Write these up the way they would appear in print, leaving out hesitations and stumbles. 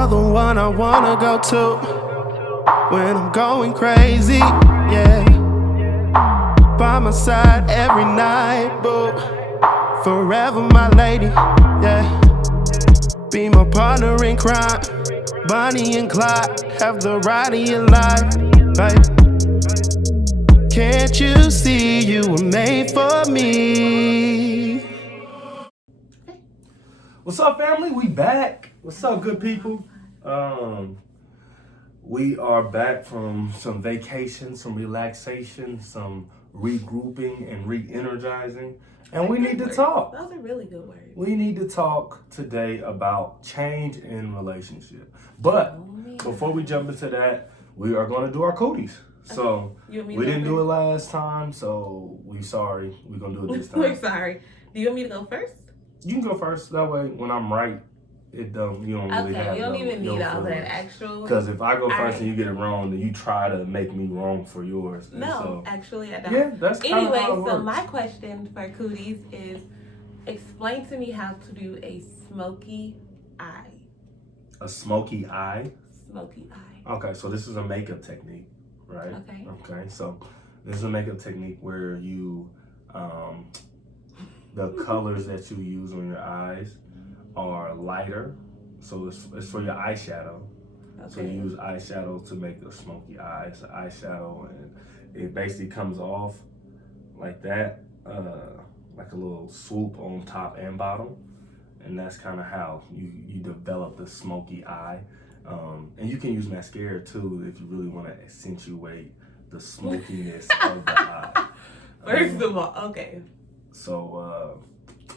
You're the one I wanna go to when I'm going crazy, yeah. By my side every night, boo. Forever my lady, yeah. Be my partner in crime, Bonnie and Clyde. Have the ride of your life, babe. Can't you see you were made for me? What's up, family? We back. What's up, good people? We are back from some vacation, some relaxation, some regrouping and re-energizing, and we need to talk. Those are really good words. We need to talk today about change in relationship. But before we jump into that, we are going to do our cooties. So we didn't do it last time, so we're sorry. We're going to do it this time. We're sorry. Do you want me to go first? You can go first. That way, when I'm right, you don't really have we don't even need all that actually. Because if I go first and you get it wrong, then you try to make me wrong for yours. No, actually I don't. Yeah, that's kind anyway, of how it so works. my question for cooties is, explain to me how to do a smoky eye. A smoky eye? Smoky eye. Okay, so this is a makeup technique, right? Okay, so this is a makeup technique where you, the colors that you use on your eyes are lighter, so it's for your eyeshadow. Okay. So you use eyeshadow to make a smoky eye. It's an eyeshadow, and it basically comes off like that, like a little swoop on top and bottom, and that's kind of how you develop the smoky eye. And you can use mascara too if you really want to accentuate the smokiness of the eye. First of all, okay.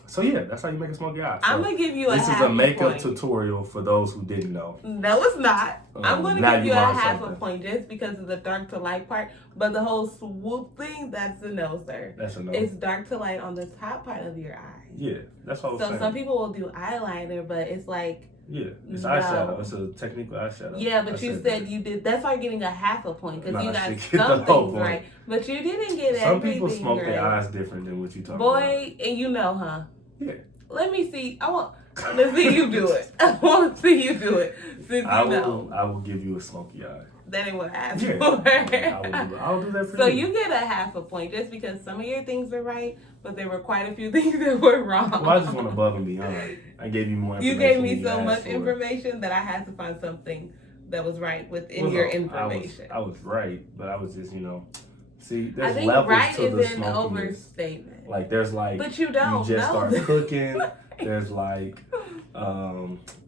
So yeah, that's how you make a smoky eye. So I'm gonna give you a half a point. This is a makeup tutorial for those who didn't know. No, it's not. I'm gonna give you a half something. a point just because of the dark to light part. But the whole swoop thing, that's a no, sir. That's a no. It's dark to light on the top part of your eye. Yeah, that's what I was saying. So some people will do eyeliner, but it's like, yeah, it's eyeshadow. It's a technical eyeshadow. Yeah, but you said you did. That's why you're getting a half a point because you got some whole things right, but you didn't get some everything people smoke right. their eyes different than what you talking about. Boy, And you know, huh? Yeah. Let me see. Let's see you do it. I want to see you do it. Since I know. will give you a smoky eye. That ain't what I asked Yeah, for. I'll do that for you. So you get a half a point just because some of your things are right, but there were quite a few things that were wrong. Well, I just went above and beyond. I gave you more information. You gave me so much information that I had to find something that was right within your information. I was right, but I was just, see, there's I think levels right to is the an smokiness. overstatement. Like there's like, but you don't you just know start cooking. There's like,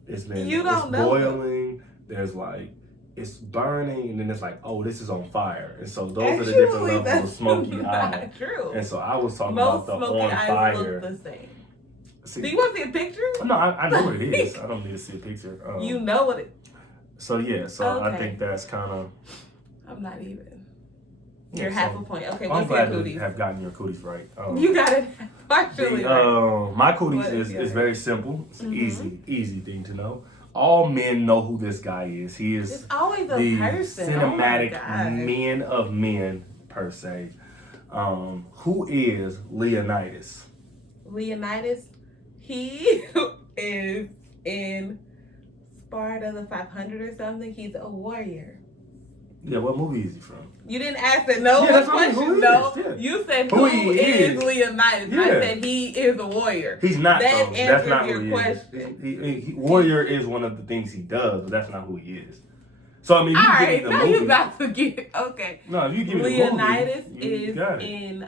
it's boiling. There's like, it's burning, and then it's like, oh, this is on fire. And so those are the different levels of smoky eye. True. And so I was talking Most about the smoky on eyes fire. look the same. See, do you want to see a picture? No, I know what it is. I don't need to see a picture. You know what it. So yeah, so okay. I think that's kind of. I'm not even. You're half a point. Okay, I'm what's your glad cooties? to have gotten your cooties right. You got it partially right. My cooties is very simple. It's an easy thing to know. All men know who this guy is. He is it's always a the person. cinematic man of men, per se. Who is Leonidas? Leonidas, he is in Sparta the 500 or something. He's a warrior. Yeah, what movie is he from? You didn't ask that. No question. No, you said who is Leonidas. Yeah. I said he is a warrior. He's not. That though. answers That's not your who question. He warrior is one of the things he does, but that's not who he is. So I mean, you all give right, me the now movie. you about to get okay. No, if you give me Leonidas the movie, is in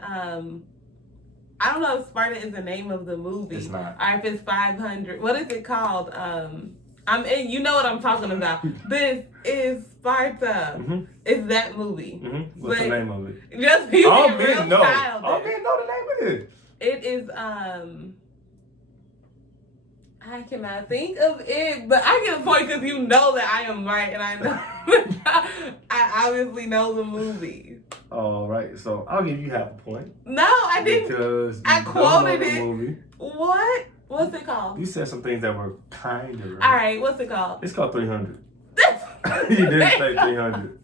I don't know if Sparta is the name of the movie. It's not. Or if it's 500. What is it called? You know what I'm talking about. This is Sparta. Mm-hmm. It's that movie. Mm-hmm. What's the name of it? Just you all get men real know. childish. All men know the name of it. It is I cannot think of it, but I get a point because you know that I am right, and I know I obviously know the movie. All right, so I'll give you half a point. No, I didn't. Because I quoted the it. Movie. What? What's it called? You said some things that were kind of right. All right, what's it called? It's called 300. You didn't say 300.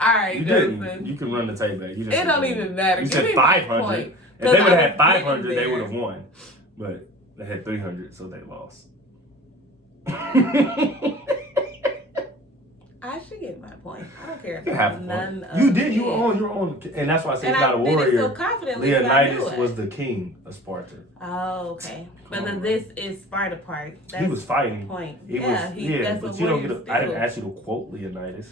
All right, you Justin. didn't. You can run the tape back. You just it don't even matter. You Give said me 500. If they would have had 500, they would have won. But they had 300, so they lost. get my point. I don't care. You have None fun. of You did. You it. were on, and that's why I said And he's not a I did it warrior. so confidently. 'Cause I knew Leonidas it. was the king of Sparta. Oh, okay. But Come the on, this is Sparta part. That's He was fighting. the point. He Yeah, was, that's but what you don't warriors get. I didn't do. ask you to quote Leonidas.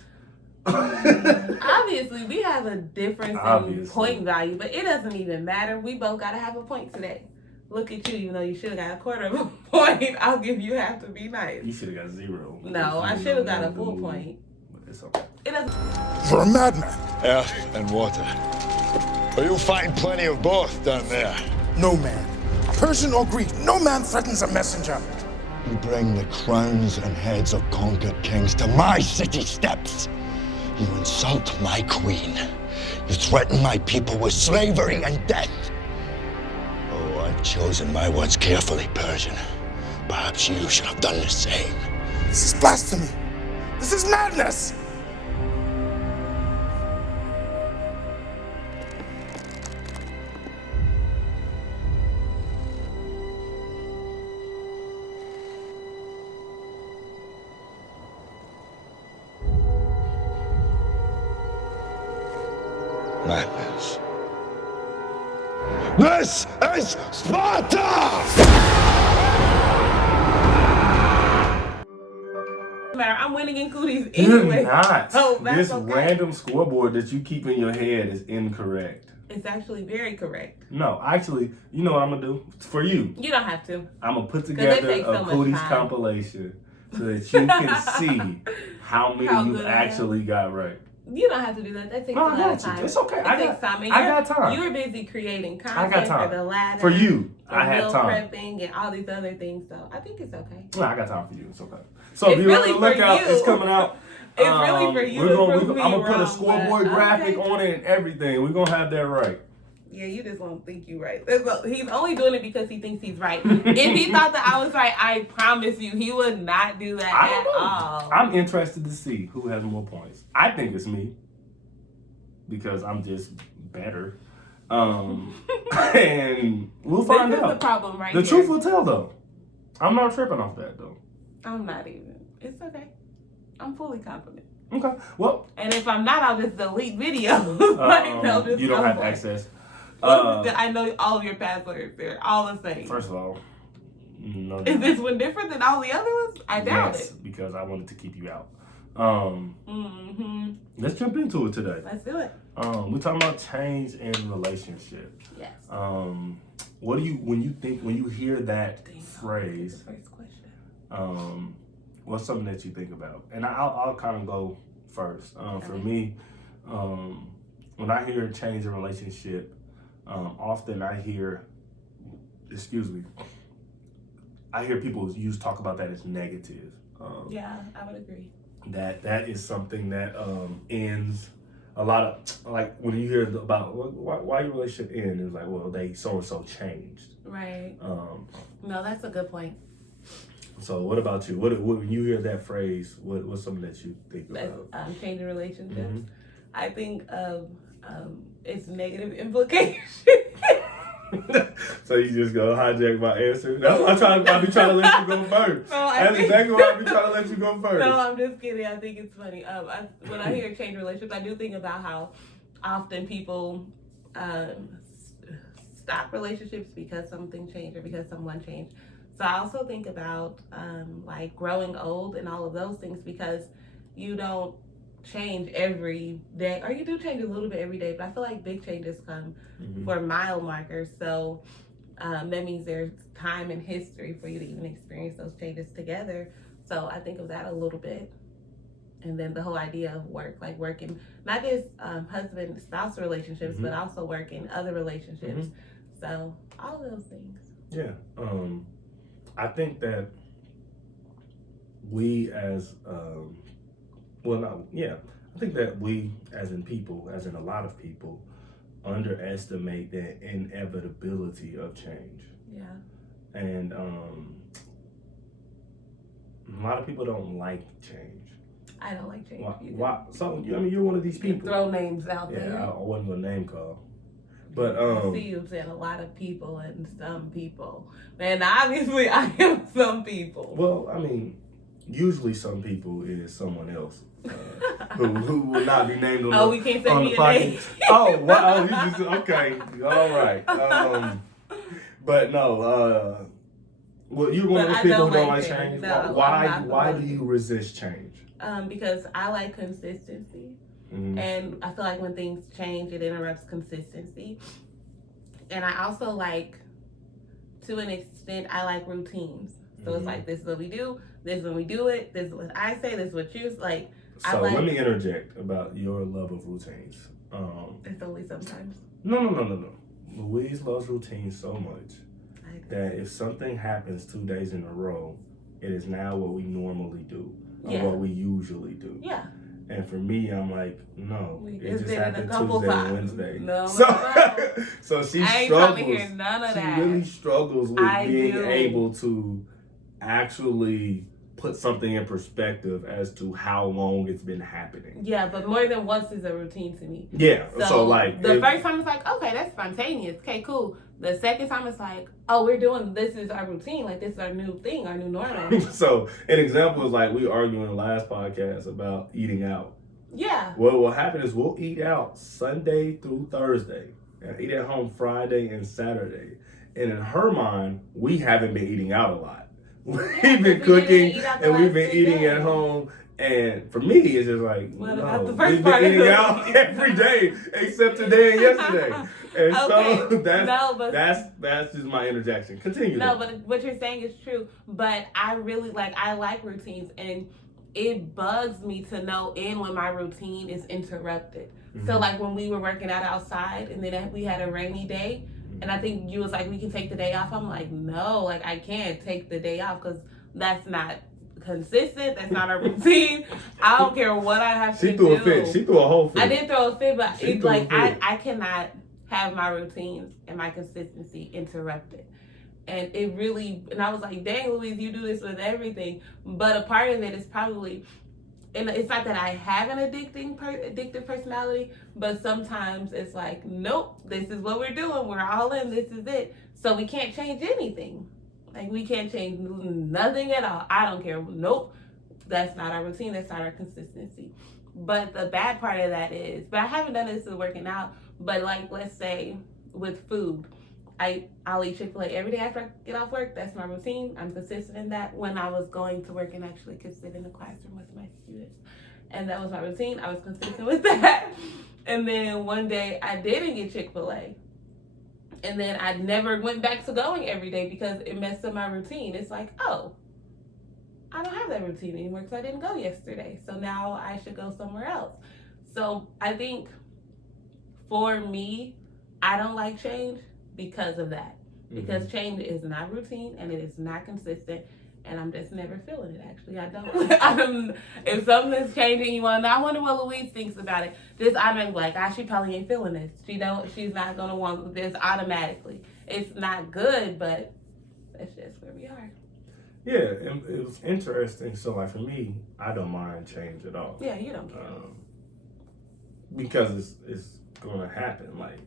Obviously, we have a difference in Obviously. point value, but it doesn't even matter. We both got to have a point today. Look at you, even though you should have got a quarter of a point. I'll give you half to be nice. You should have got 0. No, I should have got a full point. But it's okay. It doesn't. For a madman. Earth and water. But you'll find plenty of both down there. No man, Persian or Greek, no man threatens a messenger. You bring the crowns and heads of conquered kings to my city steps. You insult my queen. You threaten my people with slavery and death. Oh, I've chosen my words carefully, Persian. Perhaps you should have done the same. This is blasphemy. This is madness. Madness. This is Sparta! I'm winning in cooties You're anyway. not. Oh, that's This okay. random scoreboard that you keep in your head is incorrect. It's actually very correct. No, actually, you know what I'm gonna do for you. You don't have to. I'm gonna put it together takes so a much Cody's time. compilation so that you can see how many How you good I am. actually got right. You don't have to do that. That takes No, a I lot got of time. you. It's okay. It I takes got- time. And I got time. You were busy creating I content got time. for the ladder. For you, for I had meal time. prepping and all these other things. So I think it's okay. No, I got time for you. It's okay. So It's if you're really on the for lookout, you. it's coming out. It's really for you We're to gonna, prove me I'm gonna put a wrong, scoreboard but graphic okay. on it and everything. We're gonna have that right. Yeah, you just won't think you right. He's only doing it because he thinks he's right. If he thought that I was right, I promise you, he would not do that I at don't know. all. I'm interested to see who has more points. I think it's me because I'm just better. And we'll find This is the out. problem right The here. truth will tell, though. I'm not tripping off that, though. I'm not even. It's okay. I'm fully confident. Okay. Well, And if I'm not, I'll just delete videos. Like, they'll just you don't go have for it. access. I know all of your passwords. They're all the same. First of all, no. Is this one different than all the other ones? I doubt Yes, it. because I wanted to keep you out. Mm-hmm. Let's jump into it today. Let's do it. We're talking about change in relationship. Yes. What do you when you hear that Dang, phrase? the first question. What's something that you think about? And I'll kind of go first. For me, when I hear change in relationship, often I hear, I hear people talk about that as negative. Yeah, I would agree. That is something that ends a lot of, like, when you hear about why your relationship end, it's like, well, they so and so changed. Right. No, that's a good point. So what about you? What when you hear that phrase, what's something that you think about? Changing relationships. Mm-hmm. I think it's negative implications. So you just go hijack my answer? That's what I be trying to let you go first. No, That's exactly why I be trying to let you go first. No, I'm just kidding. I think it's funny. When I hear change relationships, I do think about how often people stop relationships because something changed or because someone changed. So I also think about like growing old and all of those things, because you don't change every day, or you do change a little bit every day, but I feel like big changes come for mile markers. So that means there's time and history for you to even experience those changes together. So I think of that a little bit. And then the whole idea of work, like working, not just husband-spouse relationships, but also work in other relationships. So all of those things. Yeah. I think that we as I think that we as in people, as in a lot of people, underestimate the inevitability of change. Yeah. And a lot of people don't like change. I don't like change. Why? So I mean, you're one of these You people. throw names out Yeah, there. I wasn't gonna name call, but I see you saying a lot of people and some people. And obviously I am some people. well, I mean, Usually some people is someone else. Who will not be named on we can't say on me the a name. podcast. Oh, wow. You just, okay. All right. But no, well, you're one of But those I people who don't don't like like change. change. No, I'm Why not do promoting. you resist change? Because I like consistency. Mhm. And I feel like when things change, it interrupts consistency. And I also like, to an extent, I like routines. So it's like, this is what we do, this is when we do it, this is what I say, this is what you like. So let me interject about your love of routines. It's only sometimes. No. Louise loves routines so much that if something happens 2 days in a row, it is now what we normally do or what we usually do. Yeah. And for me, I'm like, no, it just happened Tuesday and Wednesday. No. So she I ain't struggles. trying to hear none of that. She really struggles with being able to actually put something in perspective as to how long it's been happening. Yeah, but more than once is a routine to me. Yeah. So like the first time it's like, okay, that's spontaneous. Okay, cool. The second time it's like, oh, we're doing this is our routine. Like this is our new thing, our new normal. So an example is like we arguing in the last podcast about eating out. Yeah. What will happen is we'll eat out Sunday through Thursday and eat at home Friday and Saturday. And in her mind, we haven't been eating out a lot. We've been cooking and we've been eating at home. And for me, it's just like, no, we've been eating out every day except today and yesterday. And so that's just my interjection. Continue. No, but what you're saying is true. But I like routines, and it bugs me to know when my routine is interrupted. Mm-hmm. So like when we were working out outside and then we had a rainy day, and I think you was like, we can take the day off. I'm like, no, like I can't take the day off because that's not consistent. That's not a routine. I don't care what I have to do. She threw a fit. She threw a whole fit. I did throw a fit, but it's like I cannot have my routines and my consistency interrupted. And it really, and I was like, dang, Louise, you do this with everything. But a part of it is probably, and it's not that I have an addictive personality, but sometimes it's like, nope, this is what we're doing. We're all in. This is it. So we can't change anything. Like we can't change nothing at all. I don't care. Nope. That's not our routine. That's not our consistency. But the bad part of that is, but I haven't done this with working out, but like, let's say with food, I'll eat Chick-fil-A every day after I get off work. That's my routine. I'm consistent in that. When I was going to work and actually could sit in the classroom with my students, and that was my routine. I was consistent with that. And then one day I didn't get Chick-fil-A, and then I never went back to going every day because it messed up my routine. It's like, oh, I don't have that routine anymore because I didn't go yesterday. So now I should go somewhere else. So I think for me, I don't like change because of that. Because change is not routine and it is not consistent, and I'm just never feeling it. Actually, I don't. If something is changing, you want to know, I wonder what Louise thinks about it. Just automatically, like, she probably ain't feeling this. She's not gonna want this automatically. It's not good, but that's just where we are. Yeah, and it was interesting. So, like for me, I don't mind change at all. Yeah, you don't care. Because it's gonna happen. Like,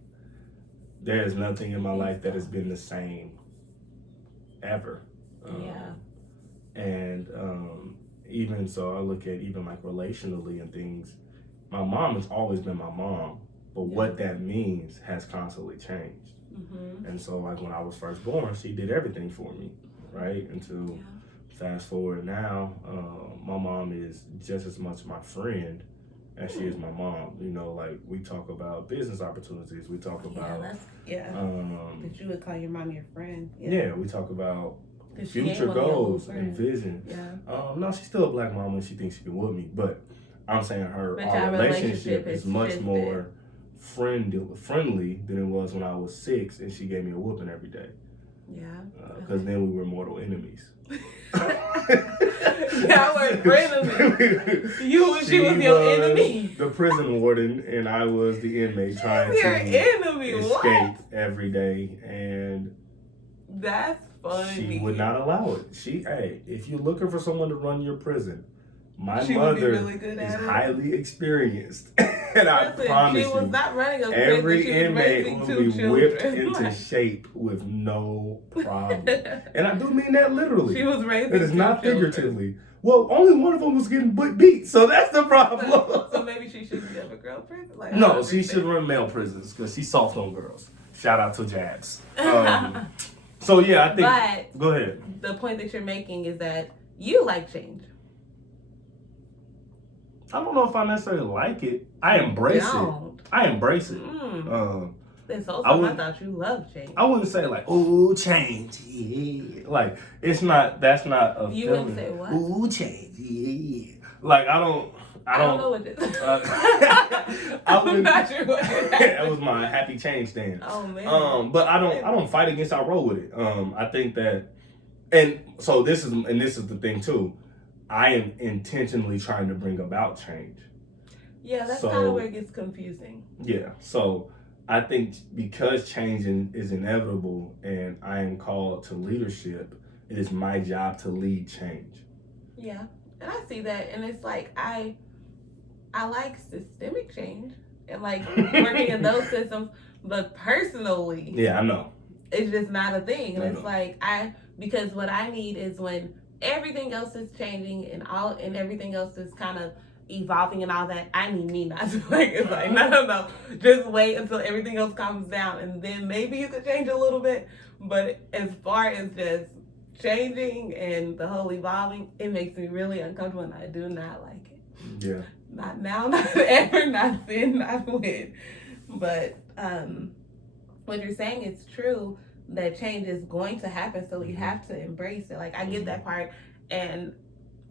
there's nothing in my life that has been the same ever. And even so, I look at even like relationally and things. My mom has always been my mom, but what that means has constantly changed. Mm-hmm. And so, like when I was first born, she did everything for me, right? Until fast forward now, my mom is just as much my friend as she is my mom. You know, like we talk about business opportunities. We talk about that you would call your mom your friend. Yeah, we talk about future goals and vision. No, she's still a black mom and she thinks she can whoop me, but I'm saying our relationship is much more friendly than it was when I was 6 and she gave me a whooping every day. Because then we were mortal enemies. Y'all were frenemies. She was your enemy. The prison warden and I was the inmate trying to escape every day, and that's funny. She would not allow it. If you're looking for someone to run your prison, my mother is highly experienced. And I promise she was you, not running a every business, she was inmate raising will two be whipped children. into shape with no problem. And I do mean that literally. She was raising It is two not children. figuratively. Well, only one of them was getting beat, so that's the problem. So maybe she shouldn't be a girl prison? Like, I No, don't she should understand. run male prisons because she's soft on girls. Shout out to Jabs. So yeah, I think. But go ahead. the point that you're making is that you like change. I don't know if I necessarily like it. I embrace Don't. it. I embrace it. This whole I time I would- thought you loved change. I wouldn't say like, ooh, change, yeah. Like, it's not, that's not a You feeling. wouldn't say what? Ooh, change, yeah. Like, I don't know what it is. I I'm wouldn't, not sure what it is. that was my happy change stand. Oh, man. But I don't fight against, I roll with it. I think that, and so this is the thing too. I am intentionally trying to bring about change. Yeah, that's So- kind of where it gets confusing. Yeah, so I think because change is inevitable and I am called to leadership, it is my job to lead change. Yeah, and I see that, and it's like I like systemic change and like working in those systems, but personally, Yeah, I know. it's just not a thing. And I it's know. like because what I need is when everything else is changing and everything else is kind of evolving and all that, I need me not to like. It's like no, just wait until everything else calms down and then maybe you could change a little bit. But as far as just changing and the whole evolving, it makes me really uncomfortable and I do not like it. Yeah. Not now, not ever, not then, not when. But what you're saying is true, that change is going to happen, so we have to embrace it. Like, I get that part, and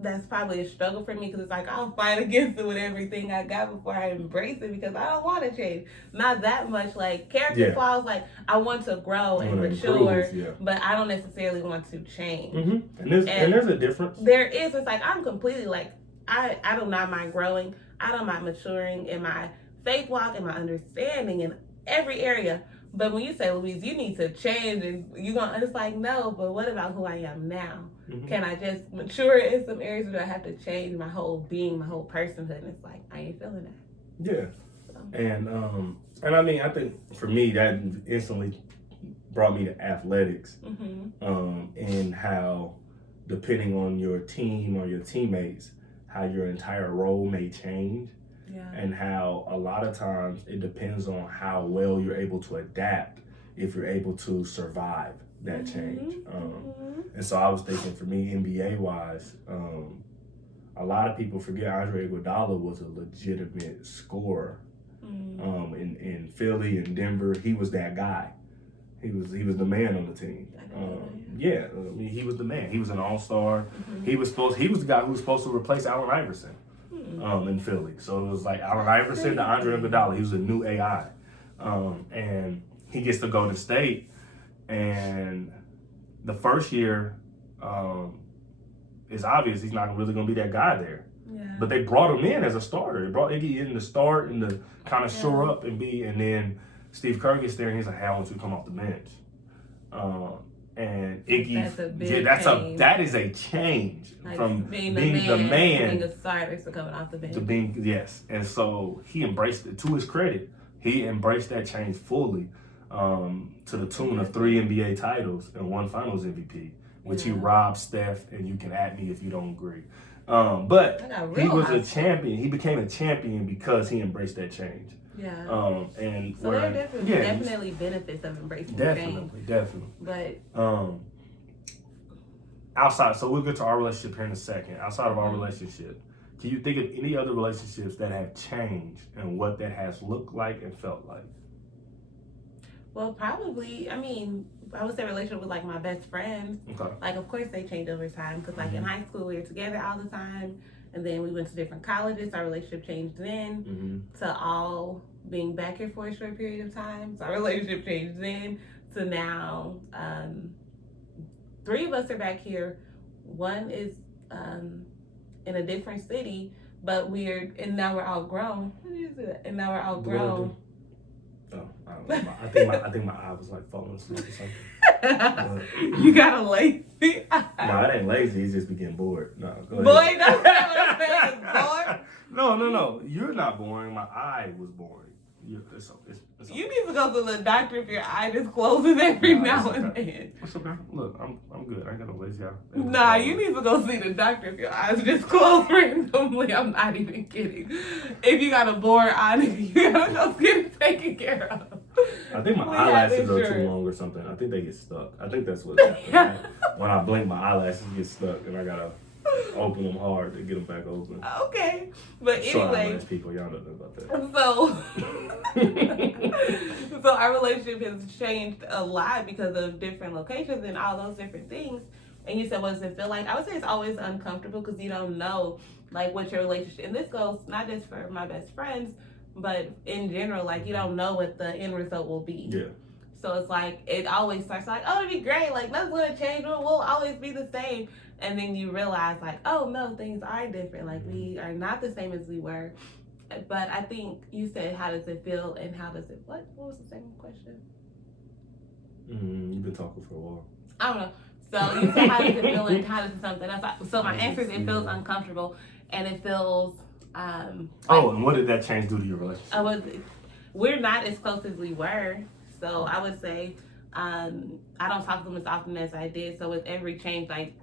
that's probably a struggle for me because it's like I'll fight against it with everything I got before I embrace it because I don't want to change. Not that much, like, character flaws, like, I want to grow and mature, but I don't necessarily want to change. And there's a difference. There is. It's like I'm completely like I do not mind growing. I don't mind maturing in my faith walk and my understanding in every area. But when you say, Louise, you need to change, and it's like, no, but what about who I am now? Can I just mature in some areas, or do I have to change my whole being, my whole personhood? And it's like, I ain't feeling that. Yeah. And I mean, I think for me, that instantly brought me to athletics, and how, depending on your team or your teammates, how your entire role may change. Yeah. And how a lot of times it depends on how well you're able to adapt, if you're able to survive that change. And so I was thinking, for me, NBA wise, a lot of people forget Andre Iguodala was a legitimate scorer. In Philly and Denver, he was that guy. He was the man on the team. I mean, he was the man. He was an all-star. He was the guy who was supposed to replace Allen Iverson. In Philly. So it was like Allen Iverson to Andre Iguodala. He was a new AI. And he gets to go to state. And the first year, it's obvious he's not really going to be that guy there. Yeah. But they brought him in as a starter. They brought Iggy in to start and to kind of shore up and then Steve Kerr gets there and he's like, hey, I want you to come off the bench. And Iggy, That's a big change. that is a change, Like from being the man being a starter to coming off the bench. to being, yes. And so he embraced it. To his credit, he embraced that change fully, to the tune of 3 NBA titles and 1 Finals MVP, which he robbed Steph. And you can at me if you don't agree. But he was a champion. He became a champion because he embraced that change. Yeah. And so there are definitely benefits of embracing change. Definitely. But outside, so we'll get to our relationship here in a second. Outside of our relationship, can you think of any other relationships that have changed and what that has looked like and felt like? Well, probably, I mean, I would say relationship with like my best friends. Okay. Like, of course, they change over time because, like, in high school, we were together all the time. And then we went to different colleges. Our relationship changed then to all being back here for a short period of time. So our relationship changed then to now. 3 of us are back here. 1 is in a different city, but now we're all grown. And now we're all grown. Oh, I don't know. I think my eye was like falling asleep or something. You got a lazy eye. No, it ain't lazy. It's just be getting bored. No, go ahead. Boy, that's what I'm saying. Bored. No. You're not boring. My eye was boring. It's okay. You need to go to the doctor if your eye just closes every now and then. It's okay. Look, I'm good. I ain't got no lazy eye. Nah, you need to go see the doctor if your eyes just close randomly. I'm not even kidding. If you got a bored eye, you gotta go get it taken care of. I think my We have eyelashes are too insurance. long or something. I think they get stuck. I think that's what happens. Right? When I blink, my eyelashes get stuck, and I gotta open them hard to get them back open. Okay, but Sorry, anyway. people, y'all don't know about that. So our relationship has changed a lot because of different locations and all those different things. And you said, what does it feel like? I would say it's always uncomfortable because you don't know like what your relationship, and this goes not just for my best friends, but in general, like you don't know what the end result will be. Yeah. So it's like, it always starts like, oh, it'll be great. Like, nothing's going to change. We'll always be the same. And then you realize like, oh no, things are different. Like we are not the same as we were. But I think you said, how does it feel and how does it, what was the second question? You've been talking for a while. I don't know. So you said, how does it feel and how does it something else? So my answer is it feels uncomfortable and it feels, and what did that change do to your relationship? We're not as close as we were. So I would say, I don't talk to them as often as I did. So with every change, like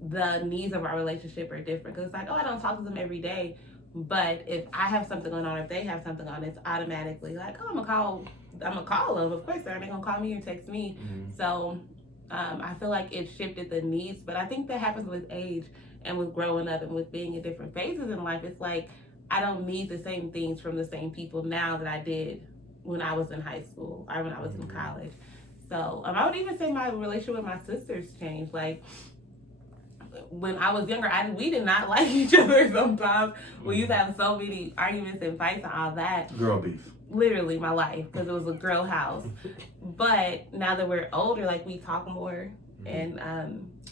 the needs of our relationship are different. Cause it's like, oh, I don't talk to them every day. But if I have something going on, if they have something on, it's automatically like, oh, I'm gonna call them. Of course, they're gonna call me or text me. Mm-hmm. So I feel like it shifted the needs. But I think that happens with age and with growing up and with being in different phases in life. It's like I don't need the same things from the same people now that I did when I was in high school or when I was in college. So I would even say my relationship with my sisters changed. Like when I was younger, we did not like each other sometimes. We used to have so many arguments and fights and all that. Girl beef. Literally my life, because it was a girl house. But now that we're older, like we talk more and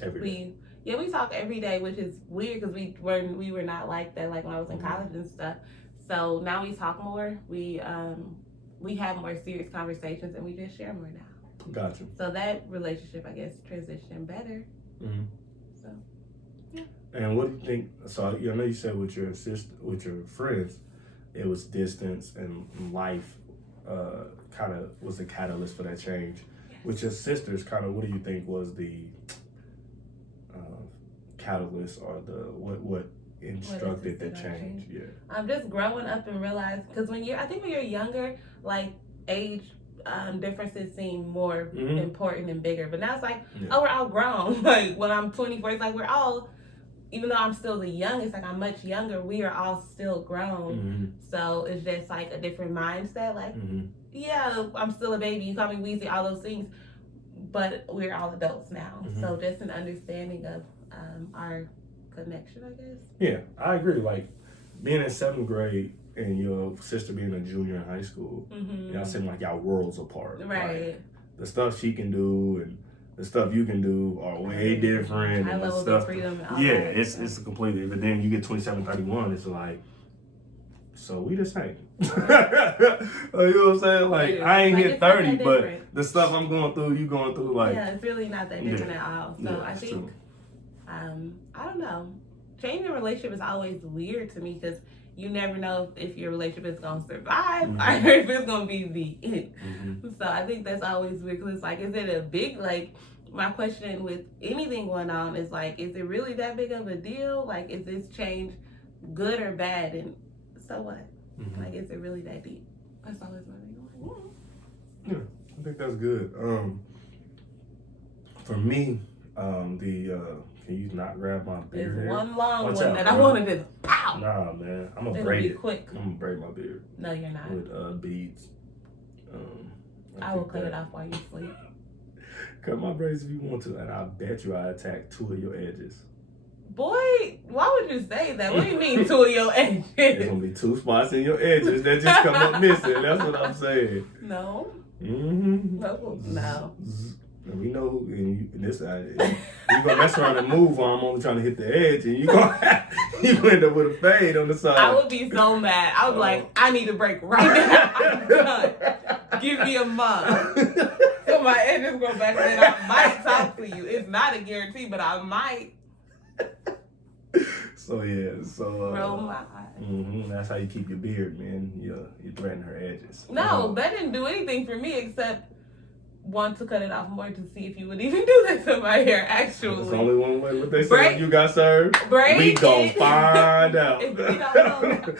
we talk every day, which is weird because we were not like that like when I was in college and stuff. So now we talk more. We have more serious conversations and we just share more now. Gotcha. So that relationship, I guess, transitioned better. Mm-hmm. So, yeah. And what do you think? So I know you said with your friends, it was distance and life kind of was the catalyst for that change. Yes. With your sisters, kind of, what do you think was the catalyst or the what instructed the change? Yeah. I'm just growing up and realizing, because when you're younger, like age differences seem more important and bigger. But now it's like, oh, we're all grown. Like when I'm 24, it's like we're all, even though I'm still the youngest, like I'm much younger, we are all still grown. So it's just like a different mindset. Like, yeah, I'm still a baby. You call me Weezy, all those things. But we're all adults now. So just an understanding of our connection, I guess. Yeah, I agree. Like being in 7th grade and your sister being a junior in high school, y'all seem like y'all worlds apart. Right. Like, the stuff she can do and the stuff you can do are way different. I love the freedom. It's completely. But then you get 27-31, it's like, so we the same. You know what I'm saying? Like I ain't hit 30, but the stuff I'm going through, you going through. Like it's really not that different at all. So I think, I don't know. Changing a relationship is always weird to me because you never know if your relationship is going to survive or if it's going to be the end. So I think that's always weird because it's like, is it a big, like, my question with anything going on is like, is it really that big of a deal? Like, is this change good or bad? And so what? Like, is it really that deep? That's always my thing. Yeah, I think that's good. For me, can you not grab my beard? There's one long one that I wanted to pow. Nah, man. I'm gonna braid it. Quick. I'm gonna braid my beard. No, you're not. With beads. I will cut it off while you sleep. Cut my braids if you want to, and I bet you I attack 2 of your edges. Boy, why would you say that? What do you mean 2 of your edges? There's gonna be 2 spots in your edges that just come up missing. That's what I'm saying. No. Mm-hmm. No. And we know who, and this side, you gonna mess around and move while I'm only trying to hit the edge, and you gonna end up with a fade on the side. I would be so mad. I would be like, I need a break right now. I'm done. Give me a month. So my edges go back, and then I might talk to you. It's not a guarantee, but I might. So Roll my eyes. that's how you keep your beard, man. You threaten her edges. No, that didn't do anything for me except want to cut it off more to see if you would even do that to my hair. Actually, there's only one way. What they say Braid- when you got served. braid We gon' it. find out. If you don't know,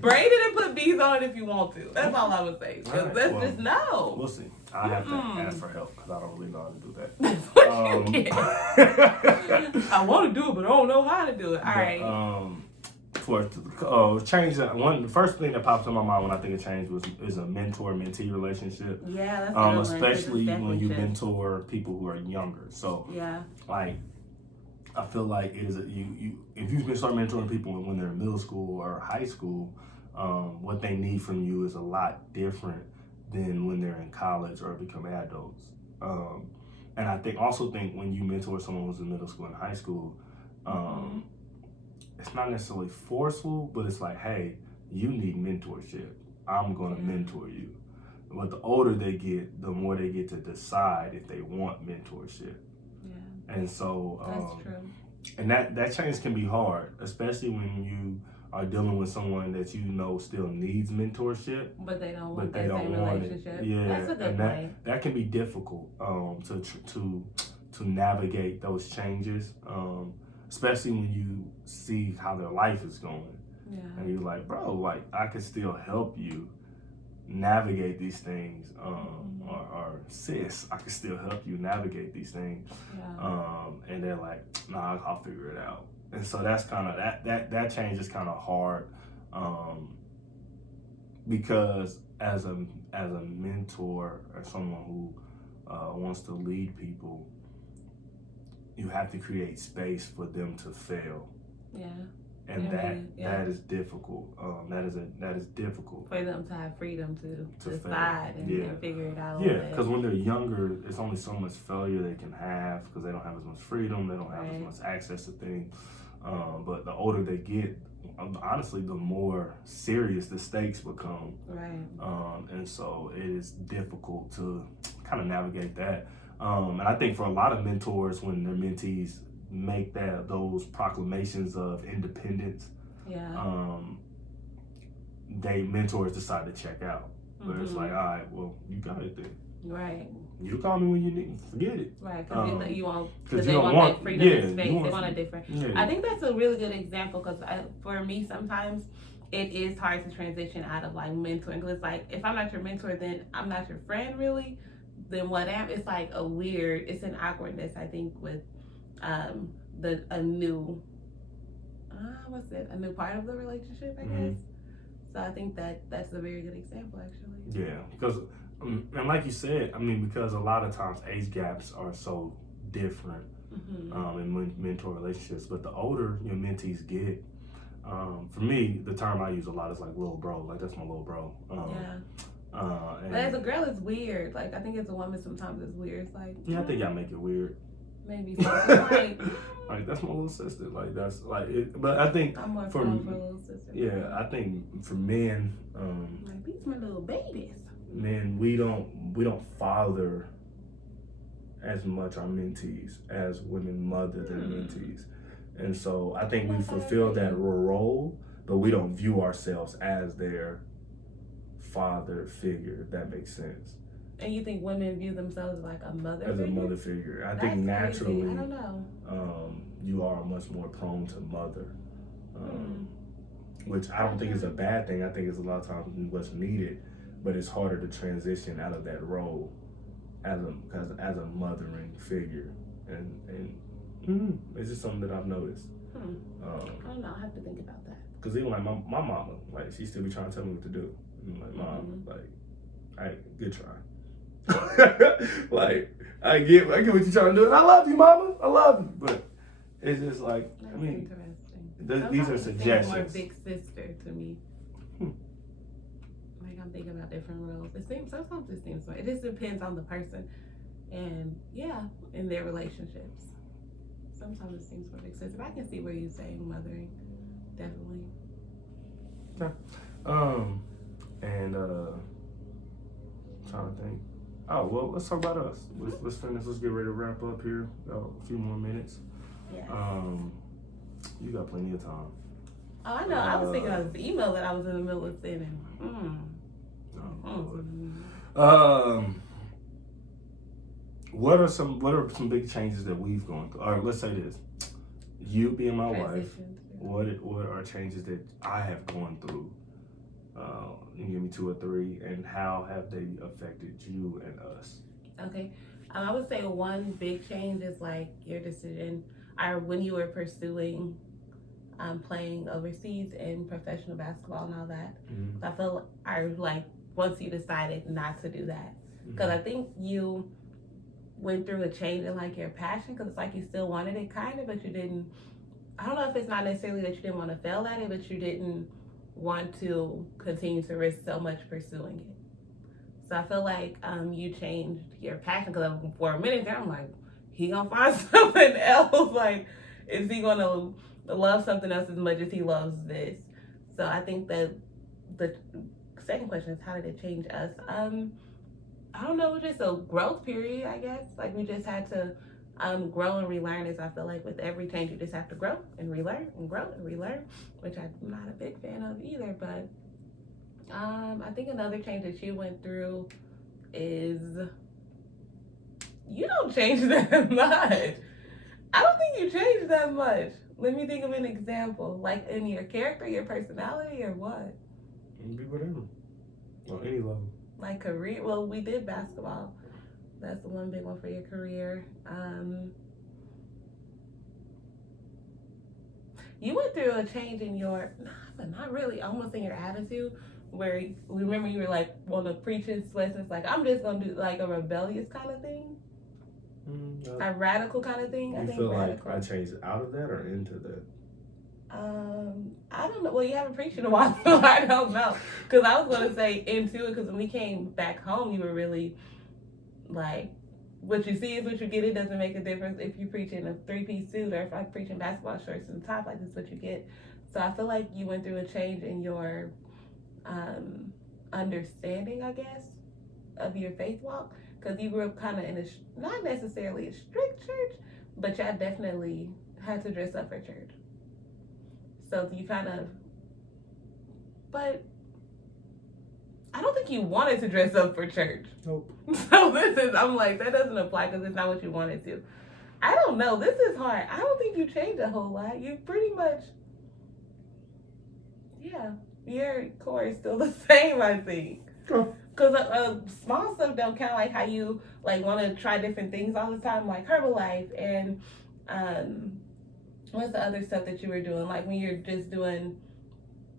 braid it and put beads on it if you want to. That's all I would say. Because Alright, that's well, just no. We'll see. I have to ask for help because I don't really know how to do that. That's what you get. I want to do it, but I don't know how to do it. All right. For change one, the first thing that pops in my mind when I think of change is a mentor-mentee relationship. Yeah, that's a good one, 'cause it's especially when definitely you just- mentor people who are younger. So Yeah. like I feel like it is if you start mentoring people when they're in middle school or high school, what they need from you is a lot different than when they're in college or become adults. And I also think when you mentor someone who's in middle school and high school, it's not necessarily forceful, but it's like, hey, you need mentorship. I'm going to mentor you. But the older they get, the more they get to decide if they want mentorship. Yeah. And so, That's true. and that change can be hard, especially when you are dealing with someone that you know still needs mentorship, But they don't but want they that don't same want relationship. it. Yeah, That's a good and point. that can be difficult to navigate those changes, especially when you see how their life is going, Yeah. and you're like, bro, like I can still help you navigate these things, or sis, I can still help you navigate these things. Yeah. And they're like, nah, I'll figure it out. And so that's kind of that change is kind of hard, because as a mentor or someone who wants to lead people, you have to create space for them to fail, Yeah. and Yeah. that is difficult. That is difficult. For them to have freedom to fail. decide and, Yeah. and figure it out. a Yeah, little bit. because when they're younger, it's only so much failure they can have because they don't have as much freedom, they don't have as Right. much access to things. But the older they get, honestly, the more serious the stakes become. Right. And so it is difficult to kind of navigate that. And I think for a lot of mentors, when their mentees make those proclamations of independence, Yeah. mentors decide to check out. But it's like, all right, well, you got it then. Right. You call me when you need. Forget it. Right. Because you want, Because they you don't want that freedom and you space. They want a different. Yeah. I think that's a really good example because for me, sometimes it is hard to transition out of like mentoring. Because it's like, if I'm not your mentor, then I'm not your friend really. Then what am? It's like it's an awkwardness, I think, with a new part of the relationship, I guess. So I think that's a very good example, actually. Yeah, because and like you said, I mean, because a lot of times age gaps are so different in mentor relationships. But the older your mentees get, for me, the term I use a lot is like little bro. Like that's my little bro. But as a girl, it's weird. Like I think as a woman, sometimes it's weird. It's like I think y'all make it weird. maybe something Like that's my little sister. Like that's like it. But I think I'm more for fun for a little sister. yeah, I think for men, Like these my little babies. men, we don't father as much our mentees as women mother their mentees, and so I think we fulfill that role, but we don't view ourselves as their father figure. If that makes sense. And you think women view themselves like a mother As figure? a mother figure, I That's think crazy. naturally, I don't know. you are much more prone to mother, which I don't think is a bad thing. I think it's a lot of times what's needed, but it's harder to transition out of that role as a mothering figure, and it's just something that I've noticed. I don't know. I have to think about that. Because even like my mama, like she still be trying to tell me what to do. And I'm like, Mom, like, alright, good try. Like I get what you're trying to do, and I love you, Mama. I love you, but it's just like That's I mean, interesting. these are Sometimes it seems suggestions. more big sister to me. Like I'm thinking about different roles. Sometimes it seems like it just depends on the person. and in their relationships. Sometimes it seems more excessive. I can see where you're saying mothering, definitely. Okay. Trying to think. Oh well, let's talk about us. Let's finish. Let's get ready to wrap up here. Got a few more minutes. Yeah. You got plenty of time. Oh, I know. I was thinking of this email that I was in the middle of sending. What are some big changes that we've gone through? Or let's say this: you being my wife. What are changes that I have gone through? You can give me 2 or 3, and how have they affected you and us? Okay. I would say one big change is like your decision, or when you were pursuing playing overseas in professional basketball and all that. Mm-hmm. I feel like once you decided not to do that, because I think you went through a change in like your passion, because it's like you still wanted it kind of, but you didn't. I don't know if it's not necessarily that you didn't want to fail at it, but you didn't want to continue to risk so much pursuing it. So I feel like you changed your passion, because for a minute there I'm like, he gonna find something else. Like, is he gonna love something else as much as he loves this? So I think that the second question is, how did it change us? I don't know, just a growth period, I guess. Like, we just had to grow and relearn. As I feel like with every change, you just have to grow and relearn and grow and relearn, which I'm not a big fan of either. But I think another change that you went through is you don't change that much. I don't think you changed that much. Let me think of an example. Like in your character, your personality, or what? It can be whatever. On any level. Like career. Well, we did basketball. That's the one big one for your career. You went through a change in your, but not really, almost in your attitude, where remember you were like on the preaching lessons, like I'm just gonna do like a rebellious kind of thing, a radical kind of thing. You feel radical. Like I changed out of that or into that? I don't know. Well, you haven't preached in a while, so I don't know. Because I was gonna say into it, because when we came back home, you were really like, what you see is what you get. It doesn't make a difference if you preach in a 3-piece suit or if I preach in basketball shorts and top, like this is what you get. So I feel like you went through a change in your understanding, I guess, of your faith walk, because you grew up kind of in a, not necessarily a strict church, but y'all definitely had to dress up for church. So you kind of, but I don't think you wanted to dress up for church. Nope. So I'm like, that doesn't apply because it's not what you wanted to. I don't know. This is hard. I don't think you changed a whole lot. You pretty much, your core is still the same, I think. Because small stuff don't count, like how you like want to try different things all the time, like Herbalife and what's the other stuff that you were doing? Like when you're just doing,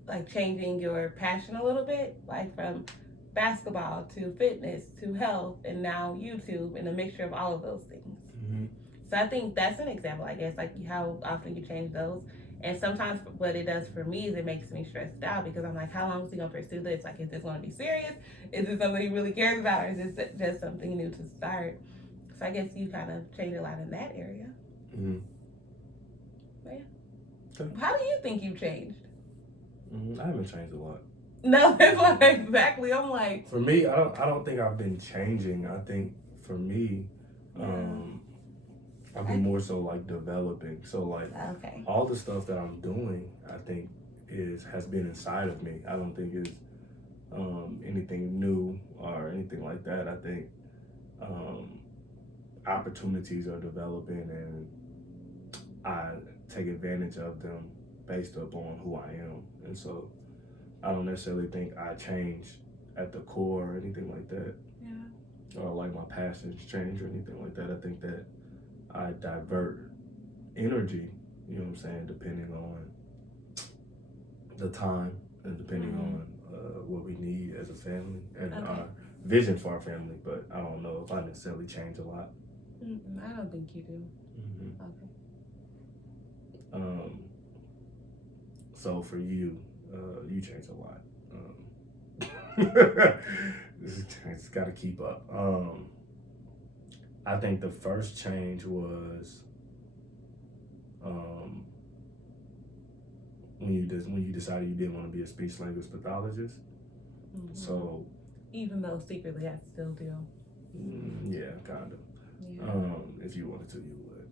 like changing your passion a little bit, like from basketball to fitness to health and now YouTube, and a mixture of all of those things. Mm-hmm. So I think that's an example, I guess, like how often you change those. And sometimes what it does for me is it makes me stressed out, because I'm like, how long is he going to pursue this? Like, is this going to be serious? Is this something he really cares about? Or is this just something new to start? So I guess you kind of change a lot in that area. Mm-hmm. But yeah. Okay. How do you think you've changed? I haven't changed a lot. No, that's what exactly. I'm like, for me, I don't think I've been changing. I think for me, I've been more so like developing. So like all the stuff that I'm doing, I think has been inside of me. I don't think it's anything new or anything like that. I think opportunities are developing, and I take advantage of them based upon who I am. And so I don't necessarily think I change at the core or anything like that. Yeah. Or like my passions change or anything like that. I think that I divert energy, you know what I'm saying, depending on the time and depending on what we need as a family and our vision for our family. But I don't know if I necessarily change a lot. I don't think you do. Mm-hmm. Okay. So for you, you change a lot. It's got to keep up. I think the first change was when you decided you didn't want to be a speech language pathologist. Mm-hmm. So even though secretly I still do. Yeah, kind of. Yeah. If you wanted to, you would.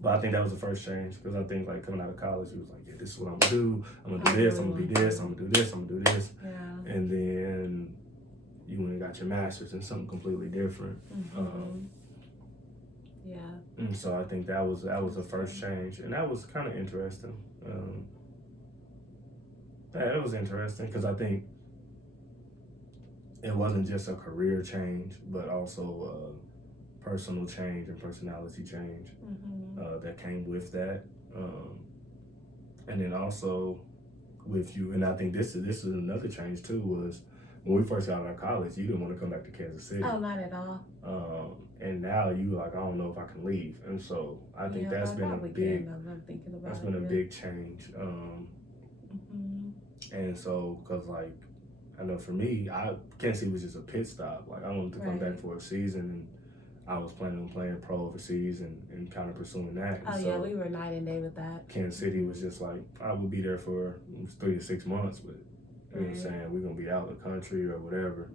But I think that was the first change, because I think like coming out of college, you was like, yeah, this is what I'm gonna do. I'm gonna do this. I'm gonna be this. I'm gonna do this. I'm gonna do this. Yeah. And then you went and got your master's in something completely different. Yeah. And so I think that was the first change, and that was kind of interesting. Yeah, it was interesting because I think it wasn't just a career change, but also personal change and personality change that came with that. And then also with you, and I think this is another change too, was when we first got out of college, you didn't want to come back to Kansas City. Oh, not at all. And now you like, I don't know if I can leave. And so I think that's been a big, big change. And so, cause like, I know for me, Kansas City was just a pit stop. Like I wanted to come back for a season, and I was planning on playing pro overseas and kind of pursuing that. Oh, and yeah, so we were night and day with that. Kansas City was just like, I would be there for 3 to 6 months, but you know what I'm saying, we're gonna be out in the country or whatever.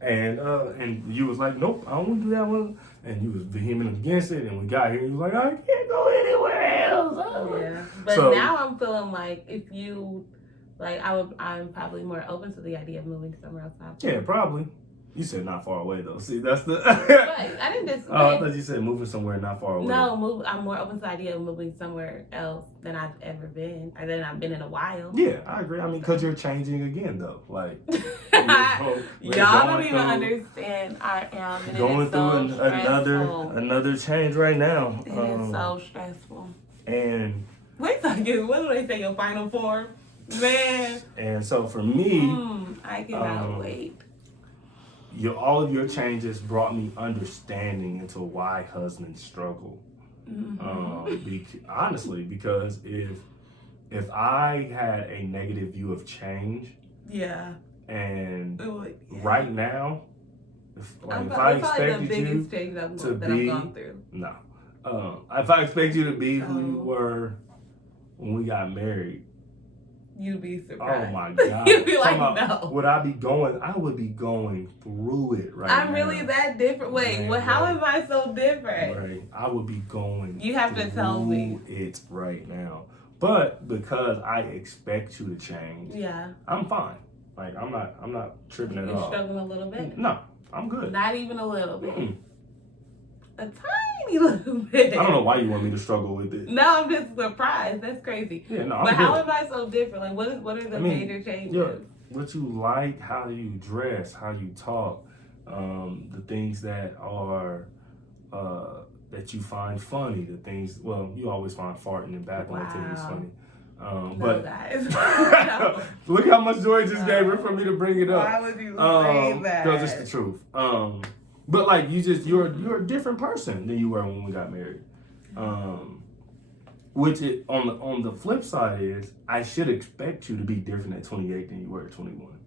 And you was like, nope, I don't want to do that one. And you was vehement against it. And we got here, you was like, I can't go anywhere else. Yeah, but now I'm feeling like if you, like, I'm probably more open to the idea of moving somewhere else. Yeah, probably. You said not far away though. See, that's the. Right, I didn't disagree. Oh, I thought you said moving somewhere not far away. No, I'm more open to the idea of moving somewhere else than I've ever been, or than I've been in a while. Yeah, I agree. I mean, because you're changing again though. Like, y'all don't even understand. I am and going through another change right now. It is so stressful. And wait a second, what do they say? Your final form, man. And so for me, I cannot wait. All of your changes brought me understanding into why husbands struggle. Honestly, because if I had a negative view of change, and right now, if I expected you to be, if I expect you to be who you were when we got married, you'd be surprised. Oh my God. You'd be like, no. Would I be going? I would be going through it now. I'm really that different. Wait, how am I so different? Right. I would be going You have to tell me. It right now. But because I expect you to change, I'm fine. Like I'm not tripping at all. You're struggling a little bit? No, I'm good. Not even a little bit. A tiny little bit. I don't know why you want me to struggle with it. No, I'm just surprised. That's crazy. Yeah, no, but how am I so different? Like, what are the major changes? Yeah, what you like, how you dress, how you talk, the things that are that you find funny, the things. Well, you always find farting and bathroom activities funny. But guys. No. Look how much joy it just gave her for me to bring it up. Why would you say that? Because it's the truth. But like you're a different person than you were when we got married. Which on the flip side is I should expect you to be different at 28 than you were at 21.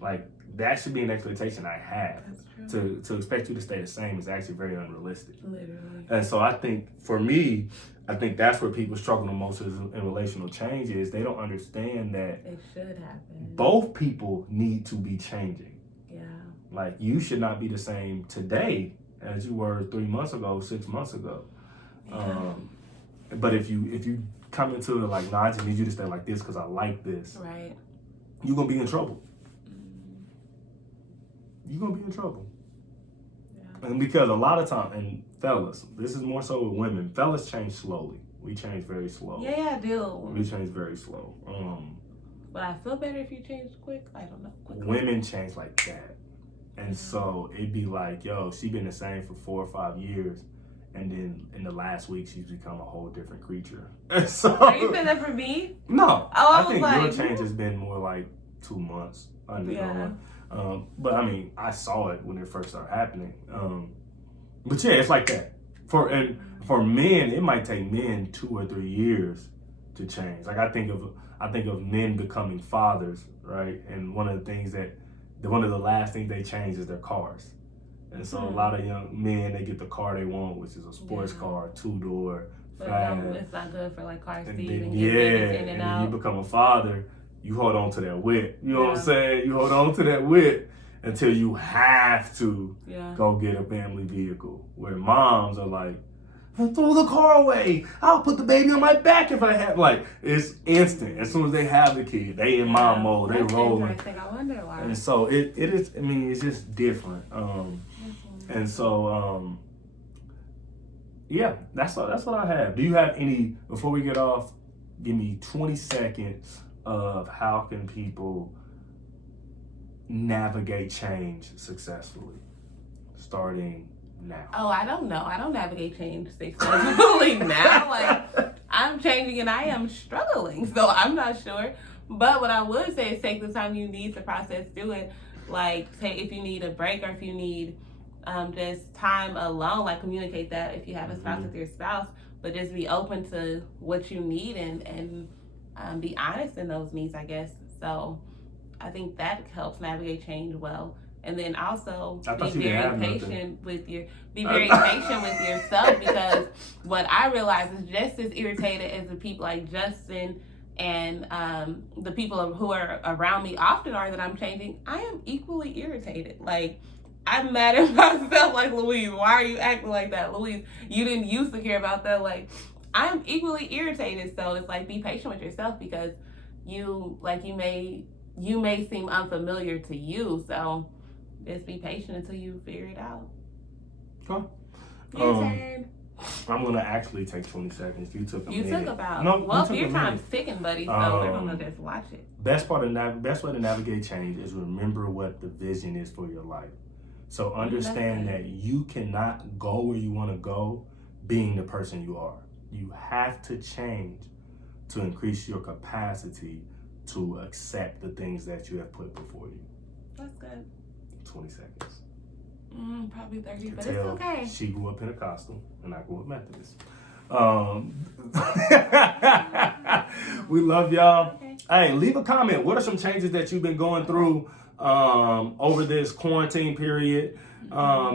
Like that should be an expectation I have. To expect you to stay the same is actually very unrealistic. Literally. And so I think for me, that's where people struggle the most in relational change is they don't understand that it should happen. Both people need to be changing. Yeah. Like you should not be the same today as you were 3 months ago, 6 months ago. Yeah. But if you come into it like, I just need you to stay like this because I like this. Right. You're gonna be in trouble. You're gonna be in trouble. Yeah. And because a lot of time, and fellas, this is more so with women. Fellas change slowly. We change very slow. Yeah, I do. We change very slow. But I feel better if you change quick. I don't know. Quickly. Women change like that. And so it'd be like, yo, she been the same for 4 or 5 years. And then in the last week, she's become a whole different creature. So, are you saying that for me? No. I think your change has been more like 2 months. But I mean, I saw it when it first started happening. But yeah, it's like that. For men, it might take men 2 or 3 years to change. Like I think of men becoming fathers, right? And one of the things that one of the last things they change is their cars. And so a lot of young men, they get the car they want, which is a sports car, 2-door, But fast. no, it's not good for like car And seats then, and yeah, getting babies in and and then out. you become a father, you hold on to that whip. You know what I'm Yeah. saying? You hold on to that whip until you have to Yeah. go get a family vehicle. Where moms are like, throw the car away. I'll put the baby on my back if I have. Like, it's instant. As soon as they have the kid, they in mom mode. They That's rolling. interesting. I wonder why. And so it is. I mean, it's just different. And so yeah, that's what I have. Do you have any? Before we get off, give me 20 seconds of how can people navigate change successfully, starting now. Oh, I don't know. I don't navigate change successfully now. Like, I'm changing and I am struggling, so I'm not sure. But what I would say is take the time you need to process through it. Like, say if you need a break or if you need just time alone, like communicate that if you have a spouse with your spouse, but just be open to what you need and be honest in those needs, I guess. So I think that helps navigate change well. And then also be very patient with yourself, because what I realize is just as irritated as the people like Justin and the people who are around me often are that I'm changing, I am equally irritated. Like, I'm mad at myself, like, Louise, why are you acting like that? Louise, you didn't used to care about that. Like, I'm equally irritated. So it's like, be patient with yourself, because you may seem unfamiliar to you. So just be patient until you figure it out. Okay. Your turn. I'm gonna actually take 20 seconds. You took a minute. You took about. No, well, you your took a time's minute. ticking, buddy. So we're gonna just watch it. Best way to navigate change is remember what the vision is for your life. So understand that you cannot go where you want to go being the person you are. You have to change to increase your capacity to accept the things that you have put before you. That's good. 20 seconds. Probably 30, but it's Tell okay. she grew up Pentecostal and I grew up Methodist. We love y'all. Okay. Hey, leave a comment. What are some changes that you've been going through over this quarantine period?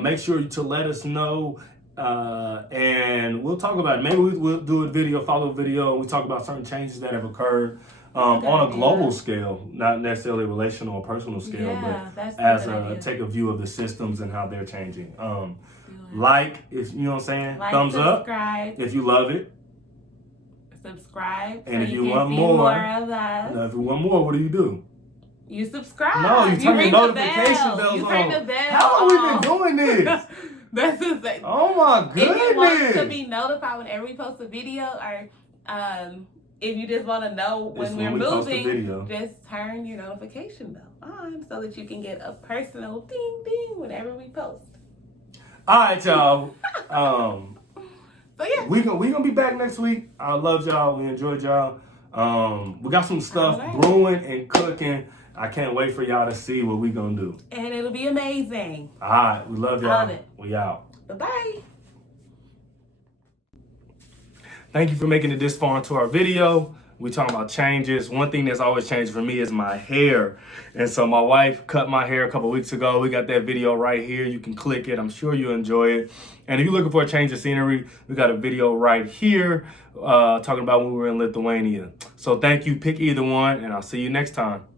Make sure to let us know, and we'll talk about it. Maybe we'll do a video, follow-up video, and we talk about certain changes that have occurred on a global scale, not necessarily relational or personal scale, but as take a view of the systems and how they're changing. Like, if you know what I'm saying, Like, thumbs subscribe. up if you love it. Subscribe. And so if you can want see more, of us. Now, if you want more, what do? You subscribe. No, you turn your ring notification the bell. bells You on. turn the bell. How have we been doing this? That's insane. Oh my If you want to goodness! be notified whenever we post a video, or if you just want to know when It's we're when we post a moving, video. just turn your notification bell on so that you can get a personal ding ding whenever we post. All right, y'all. So yeah, we gonna be back next week. I love y'all. We enjoyed y'all. We got some stuff All right. brewing and cooking. I can't wait for y'all to see what we gonna do. and it'll be amazing. All right, we love y'all. Love it. We out. Bye-bye. Thank you for making it this far into our video. We talking about changes. One thing that's always changed for me is my hair. And so my wife cut my hair a couple weeks ago. We got that video right here. You can click it. I'm sure you'll enjoy it. And if you're looking for a change of scenery, we got a video right here talking about when we were in Lithuania. So thank you. Pick either one, and I'll see you next time.